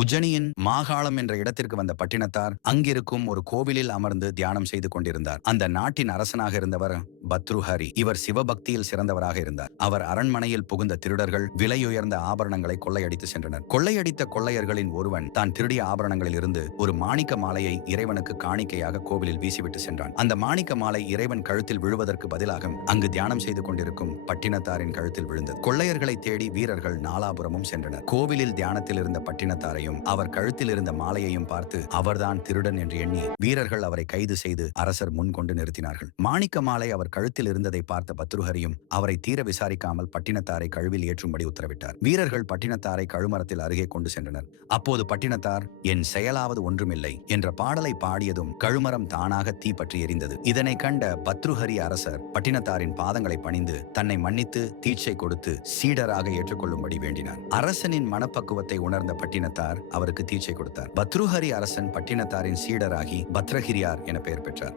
உஜ்ஜனியின் மாகாளம் என்ற இடத்திற்கு வந்த பட்டினத்தார் அங்கிருக்கும் ஒரு கோவிலில் அமர்ந்து தியானம் செய்து கொண்டிருந்தார். அந்த நாட்டின் அரசனாக இருந்தவர் பத்ருஹரி. இவர் சிவபக்தியில் சிறந்தவராக இருந்தார். அவர் அரண்மனையில் புகுந்த திருடர்கள் விலையுயர்ந்த ஆபரணங்களை கொள்ளையடித்து சென்றனர். கொள்ளையடித்த கொள்ளையர்களின் ஒருவன் தான் திருடிய ஆபரணங்களில் இருந்து ஒரு மாணிக்க மாலையை இறைவனுக்கு காணிக்கையாக கோவிலில் வீசிவிட்டு சென்றான். அந்த மாணிக்க மாலை இறைவன் கழுத்தில் விழுவதற்கு பதிலாக அங்கு தியானம் செய்து கொண்டிருக்கும் பட்டினத்தாரின் கழுத்தில் விழுந்தது. கொள்ளையர்களை தேடி வீரர்கள் நாலாபுரமும் சென்றனர். கோவிலில் தியானத்தில் இருந்த பட்டினத்தாரை அவர் கழுத்தில் இருந்த மாலையையும் பார்த்து அவர்தான் திருடன் என்று எண்ணி வீரர்கள் அவரை கைது செய்து அரசர் முன் கொண்டு நிறுத்தினார்கள். மாணிக்க மாலை அவர் கழுத்தில் இருந்ததை பார்த்த பத்ருஹரியும் அவரை தீர விசாரிக்காமல் பட்டினத்தாரை கழுவில் ஏற்றும்படி உத்தரவிட்டார். வீரர்கள் பட்டினத்தாரை கழுமரத்தில் அருகே கொண்டு சென்றனர். அப்போது பட்டினத்தார் என் செயலாவது ஒன்றுமில்லை என்ற பாடலை பாடியதும் கழுமரம் தானாக தீப்பற்றி எரிந்தது. இதனை கண்ட பத்ருஹரி அரசர் பட்டினத்தாரின் பாதங்களை பணிந்து தன்னை மன்னித்து தீட்சை கொடுத்து சீடராக ஏற்றுக்கொள்ளும்படி வேண்டினார். அரசனின் மனப்பக்குவத்தை உணர்ந்த பட்டினத்தார் அவருக்கு தீட்சை கொடுத்தார். பத்ருஹரி அரசன் பட்டினத்தாரின் சீடராகி பத்ரகிரியார் என பெயர் பெற்றார்.